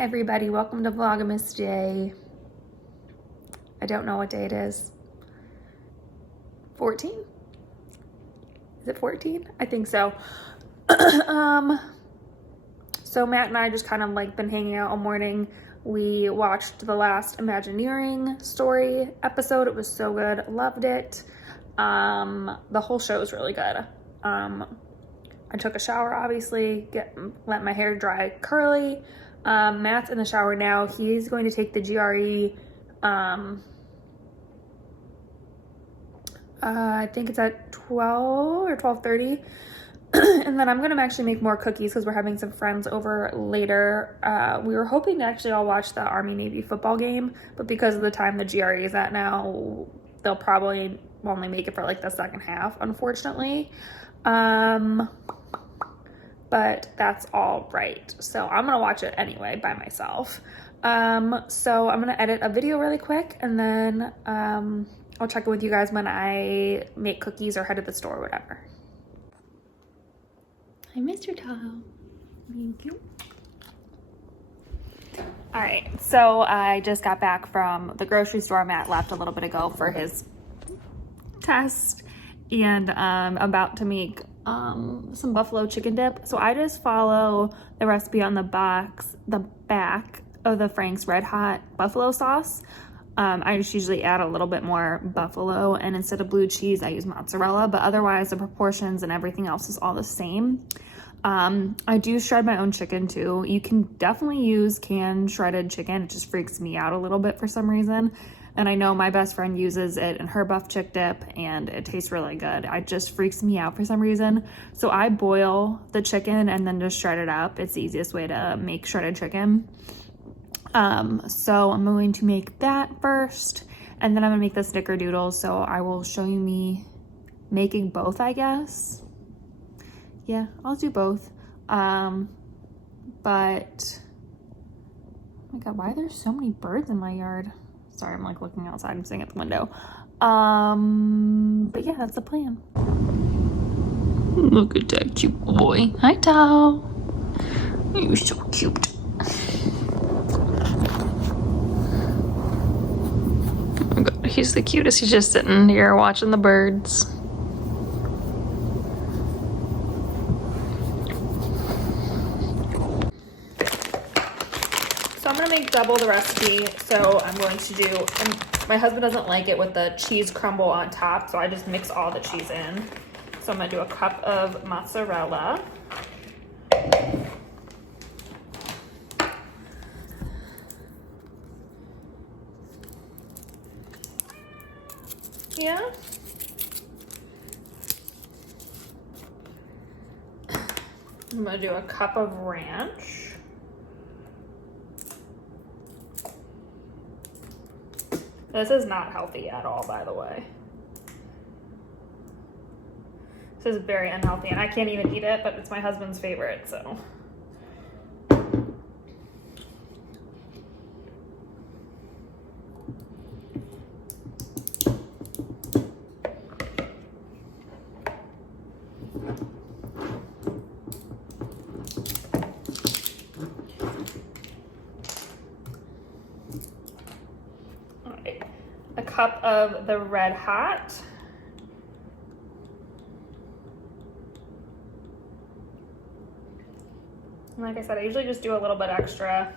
everybody, welcome to Vlogmas day. I don't know what day it is. 14? Is it 14? I think so. So Matt and I just kind of like been hanging out all morning. We watched the last Imagineering story episode. It was so good. Loved it. The whole show is really good. I took a shower, obviously, let my hair dry curly. Matt's in the shower now. He's going to take the GRE. I think it's at 12 or 12:30. And then I'm going to actually make more cookies because we're having some friends over later. We were hoping to actually all watch the Army-Navy football game, but because of the time the GRE is at now, they'll probably only make it for like the second half, unfortunately. But that's all right. So I'm going to watch it anyway by myself. So I'm going to edit a video really quick, and then I'll check in with you guys when I make cookies or head to the store or whatever. Hi, Mr. Tahoe. Thank you. All right, so I just got back from the grocery store. Matt left a little bit ago for his test, and I'm about to make some buffalo chicken dip. So I just follow the recipe on the back of the Frank's Red Hot buffalo sauce. I just usually add a little bit more buffalo, and instead of blue cheese, I use mozzarella, but otherwise the proportions and everything else is all the same. I do shred my own chicken too. You can definitely use canned shredded chicken. It just freaks me out a little bit for some reason. And I know my best friend uses it in her buff chick dip, and it tastes really good. It just freaks me out for some reason. So I boil the chicken and then just shred it up. It's the easiest way to make shredded chicken. So I'm going to make that first, and then I'm gonna make the Snickerdoodles. So I will show you me making both, I guess. Yeah, I'll do both. But oh my god, why are there so many birds in my yard? Sorry, I'm like looking outside and sitting at the window. But yeah, that's the plan. Look at that cute boy. Hi, Tao. You're so cute. Oh my god, he's the cutest. He's just sitting here watching the birds. I'm gonna make double the recipe, so I'm going to do, my husband doesn't like it with the cheese crumble on top, so I just mix all the cheese in. So I'm gonna do a cup of mozzarella. Yeah. I'm gonna do a cup of ranch. This is not healthy at all, by the way. This is very unhealthy, and I can't even eat it, but it's my husband's favorite, so. A cup of the Red Hot. And like I said, I usually just do a little bit extra.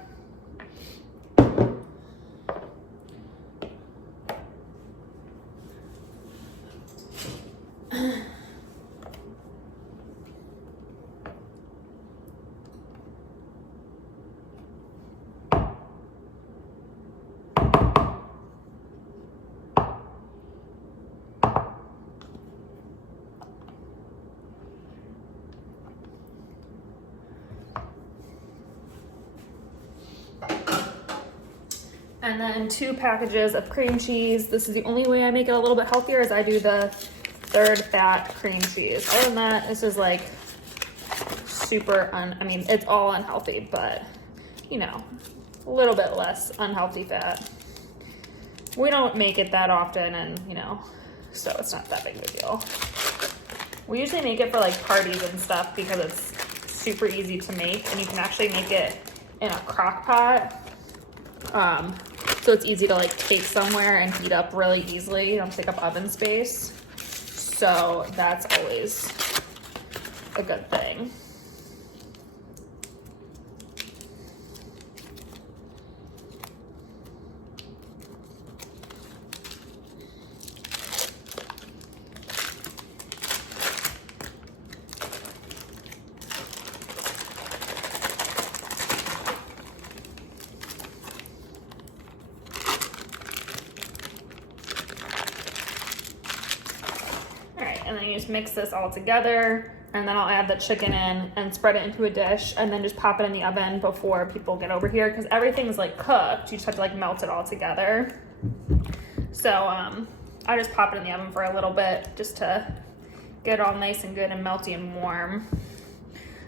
And then 2 packages of cream cheese. This is the only way I make it a little bit healthier, is I do the 3rd fat cream cheese. Other than that, this is like super I mean, it's all unhealthy, but you know, a little bit less unhealthy fat. We don't make it that often, and you know, so it's not that big of a deal. We usually make it for like parties and stuff because it's super easy to make, and you can actually make it in a crock pot. So it's easy to like take somewhere and heat up really easily. You don't take up oven space. So that's always a good thing. And then you just mix this all together, and then I'll add the chicken in and spread it into a dish, and then just pop it in the oven before people get over here, because everything's like cooked. You just have to like melt it all together. So I just pop it in the oven for a little bit just to get it all nice and good and melty and warm.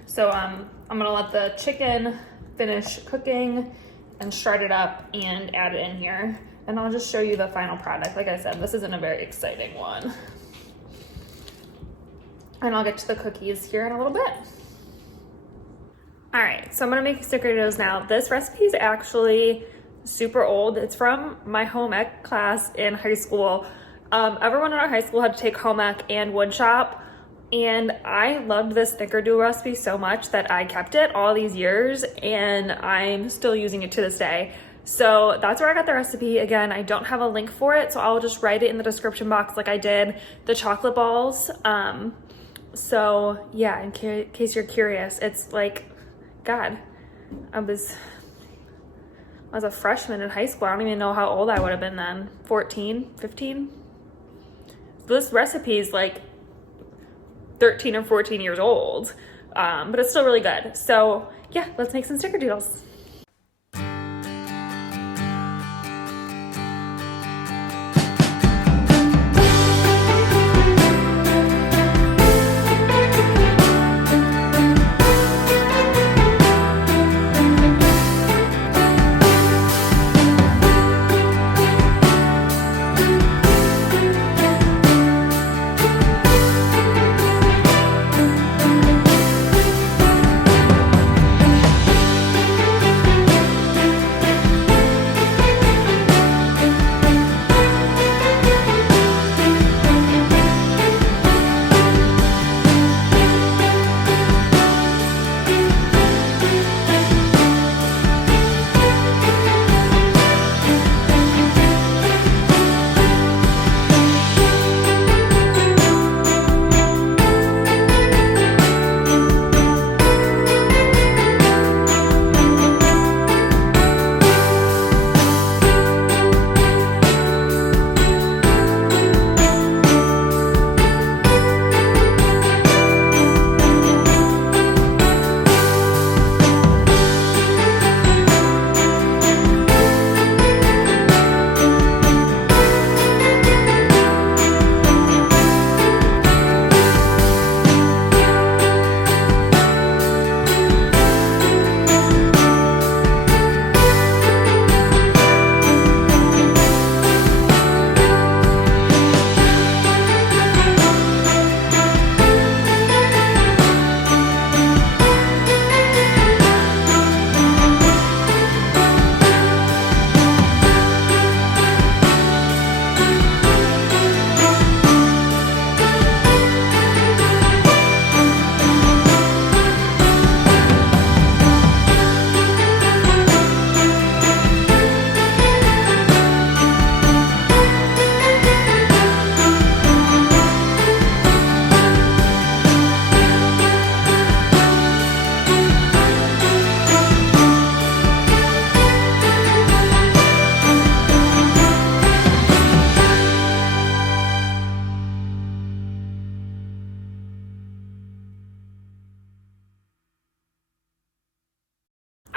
So I'm gonna let the chicken finish cooking and shred it up and add it in here, and I'll just show you the final product. Like I said, this isn't a very exciting one. And I'll get to the cookies here in a little bit. All right, so I'm gonna make Snickerdoodles now. This recipe is actually super old. It's from my home ec class in high school. Everyone in our high school had to take home ec and woodshop, and I loved this Snickerdoodle recipe so much that I kept it all these years, and I'm still using it to this day. So that's where I got the recipe. Again, I don't have a link for it, so I'll just write it in the description box like I did the chocolate balls. So yeah, in case you're curious, it's like, God, I was a freshman in high school. I don't even know how old I would have been then. 14, 15? This recipe is like 13 or 14 years old, but it's still really good. So yeah, let's make some Snickerdoodles.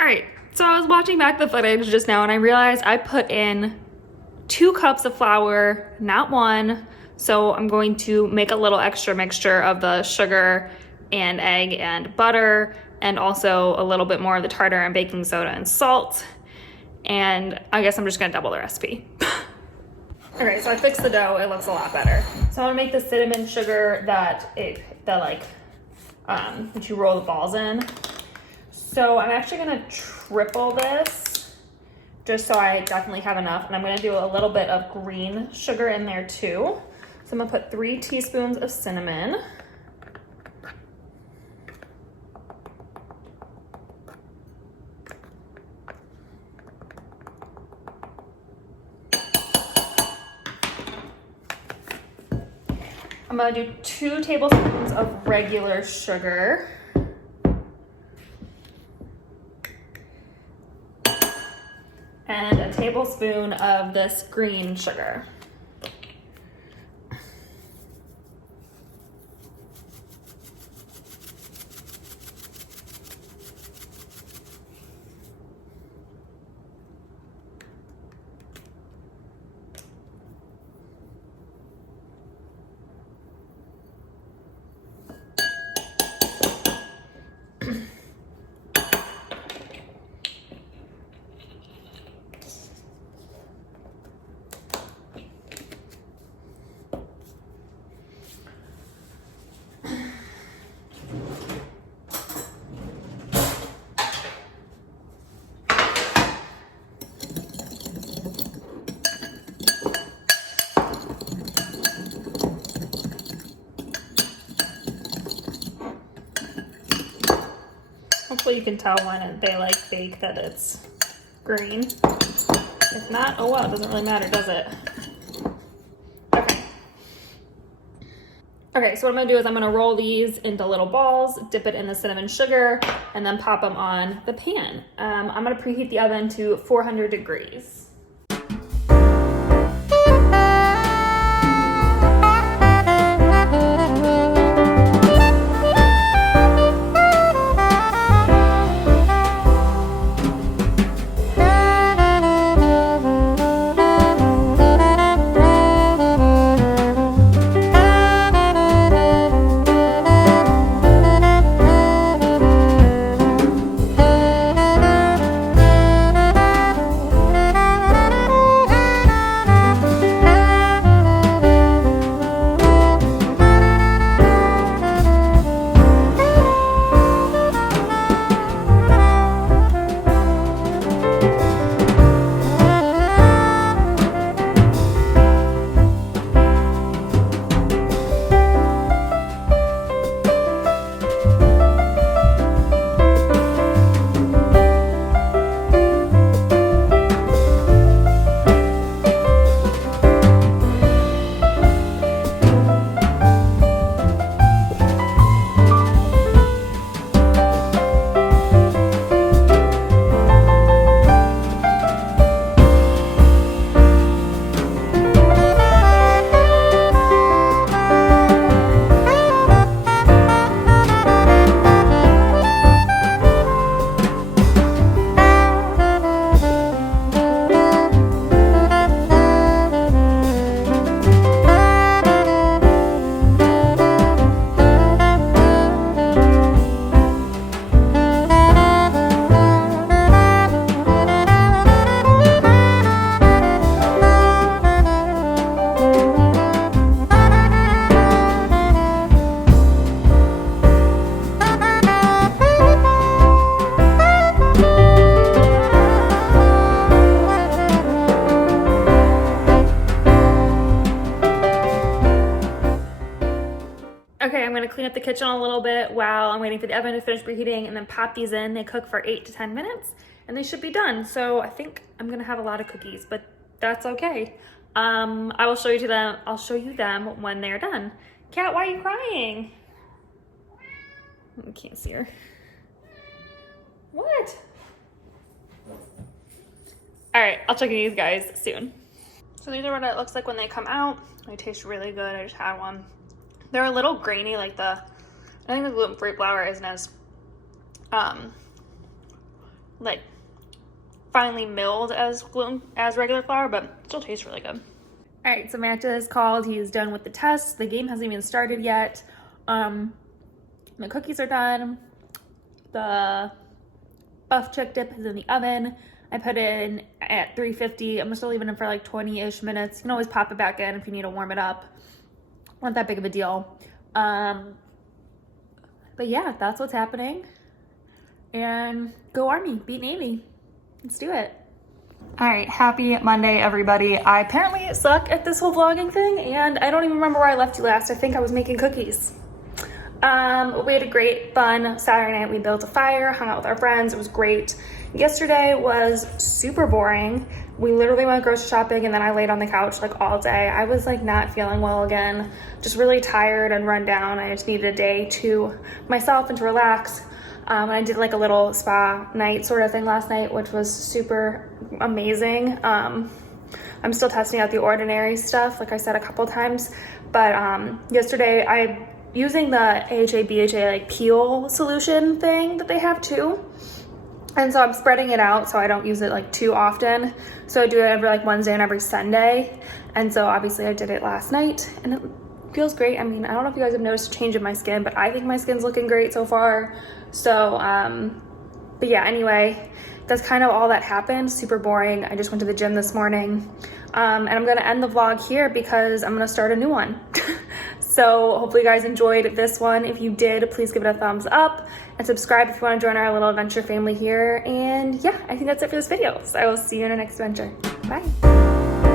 All right, so I was watching back the footage just now and I realized I put in 2 cups of flour, not 1. So I'm going to make a little extra mixture of the sugar and egg and butter, and also a little bit more of the tartar and baking soda and salt. And I guess I'm just gonna double the recipe. All right, so I fixed the dough. It looks a lot better. So I'm gonna make the cinnamon sugar that you roll the balls in. So I'm actually gonna triple this just so I definitely have enough. And I'm gonna do a little bit of green sugar in there too. So I'm gonna put 3 teaspoons of cinnamon. I'm gonna do 2 tablespoons of regular sugar. And a tablespoon of this green sugar. Hopefully you can tell when they like bake that it's green. If not, oh well, it doesn't really matter, does it? Okay. Okay, so what I'm gonna do is I'm gonna roll these into little balls, dip it in the cinnamon sugar, and then pop them on the pan. I'm gonna preheat the oven to 400 degrees. Okay, I'm gonna clean up the kitchen a little bit while I'm waiting for the oven to finish preheating and then pop these in. They cook for 8 to 10 minutes and they should be done. So I think I'm gonna have a lot of cookies, but that's okay. I will show you them. I'll show you them when they're done. Kat, why are you crying? I can't see her. What? All right, I'll check these guys soon. So these are what it looks like when they come out. They taste really good. I just had one. They're a little grainy, like I think the gluten-free flour isn't as, like finely milled as regular flour, but it still tastes really good. All right, so Matt is called. He's done with the test. The game hasn't even started yet. The cookies are done. The buff chick dip is in the oven. I put it in at 350. I'm just gonna leave it in for like 20-ish minutes. You can always pop it back in if you need to warm it up. Not that big of a deal. But yeah, that's what's happening. and go Army, beat Navy. Let's do it. All right, happy Monday, everybody. I apparently suck at this whole vlogging thing, and I don't even remember where I left you last. I think I was making cookies. We had a great, fun Saturday night. We built a fire, hung out with our friends. It was great. Yesterday was super boring. We literally went grocery shopping, and then I laid on the couch like all day. I was like not feeling well again, just really tired and run down. I just needed a day to myself and to relax. And I did like a little spa night sort of thing last night, which was super amazing. I'm still testing out the Ordinary stuff, like I said a couple times, but yesterday I'm using the AHA BHA like peel solution thing that they have too, and so I'm spreading it out so I don't use it like too often. So I do it every like Wednesday and every Sunday, and so obviously I did it last night and it feels great. I mean, I don't know if you guys have noticed a change in my skin, but I think my skin's looking great so far. So but yeah, anyway, that's kind of all that happened. Super boring. I just went to the gym this morning, and I'm gonna end the vlog here because I'm gonna start a new one. So hopefully you guys enjoyed this one. If you did, please give it a thumbs up and subscribe if you want to join our little adventure family here. And yeah, I think that's it for this video. So I will see you in our next adventure. Bye.